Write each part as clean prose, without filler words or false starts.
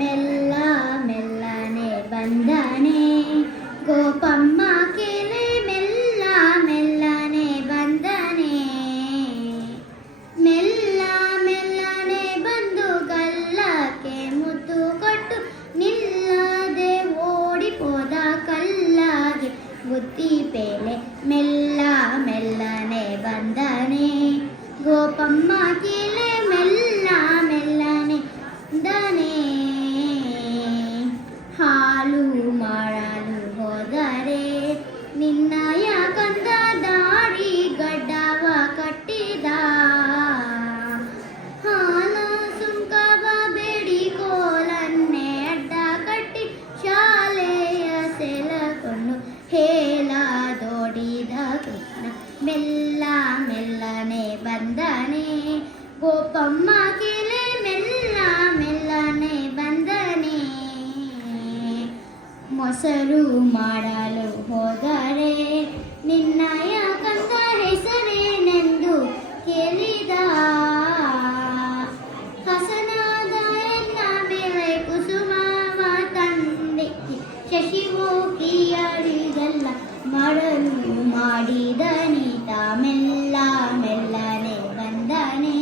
ಮೆಲ್ಲ ಮೆಲ್ಲನೆ ಬಂದನೆ ಗೋಪಮ್ಮ ಕೆಲೆ ಮೆಲ್ಲ ಮೆಲ್ಲನೆ ಬಂದನೆ ಮೆಲ್ಲ ಮೆಲ್ಲನೆ ಬಂದು ಗಲ್ಲಕ್ಕೆ ಮುದ್ದು ಕೊಟ್ಟು ನಿಲ್ಲದೆ ಓಡಿಪೋದ ಕಲ್ಲಾಗೆ ಬುದ್ಧಿ ಪೇಲೆ ಮೆಲ್ಲ ಮೆಲ್ಲನೆ ಬಂದನೆ ಗೋಪಮ್ಮ ಕೆಲೆ ಮೆಲ್ಲ ಮೆಲ್ಲನೆ ಬಂದನೆ ಹಾಲು ಮಾಡಲು ಹೋದರೆ ನಿನ್ನಯ ಕಂದ ದಾಡಿ ಗಡ್ಡವ ಕಟ್ಟಿದ ಹಾಲ ಸುಂಕವ ಬೇಡಿ ಕೋಲನ್ನೇ ಅಡ್ಡ ಕಟ್ಟಿ ಶಾಲೆಯ ಸೆಲಕೊಂಡು ಹೇಳದೋಡಿದ ಕೃಷ್ಣ ಮೆಲ್ಲ ಮೆಲ್ಲನೆ ಬಂದನೆ ಗೋಪಮ್ಮ ಕೆಲೆ ಮೆಲ್ಲ ಮೆಲ್ಲನೆ ಬಂದನೆ ಮೊಸರು ಮಾಡಲು ಹೋದರೆ ನಿನ್ನಯ ಕಂದ ಹೆಸರೇನೆಂದು ಕೇಳಿದ ಹಸನಾದ ಎನ್ನ ಮೇಲೆ ಕುಸುಮವ ತಂದೆಕ್ಕೆ ಶಶಿಮುಖಿ ಅಡಿಗೆಲ್ಲ ಮಾಡಲು ಮಾಡಿದ ನೀತ ಮೆಲ್ಲ ಮೆಲ್ಲನೆ ಬಂದನೆ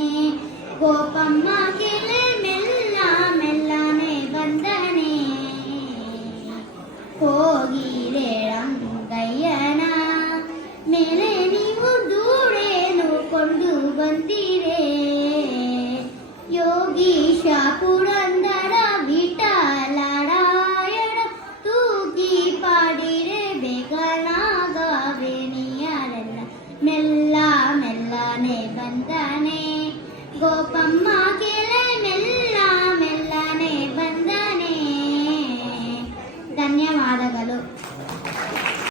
ಗೋಪಮ್ಮ ಕೆಲೆ ಮೆಲ್ಲ ಮೆಲ್ಲನೆ ಬಂದನೆ ಹೋಗಿರೇಳಂಗಯ್ಯನ ಮೇಲೆ ನೀವು ದೂಡೇನು ಕೊಂಡು ಬಂದಿರೇ ಯೋಗೀಶ ಪುರಂದರ ವಿಠಲರಾಯಣ ತೂಗಿ ಪಾಡಿರೆ ಬೇಗನಾಗವೇಣಿಯರೆಲ್ಲ ಮೆಲ್ಲ ಮೆಲ್ಲನೆ ಬಂದನೆ ಗೋಪಮ್ಮ ಕೆಲೆ ಮೆಲ್ಲ ಮೆಲ್ಲನೆ ಬಂದನೆ ಧನ್ಯವಾದಗಳು.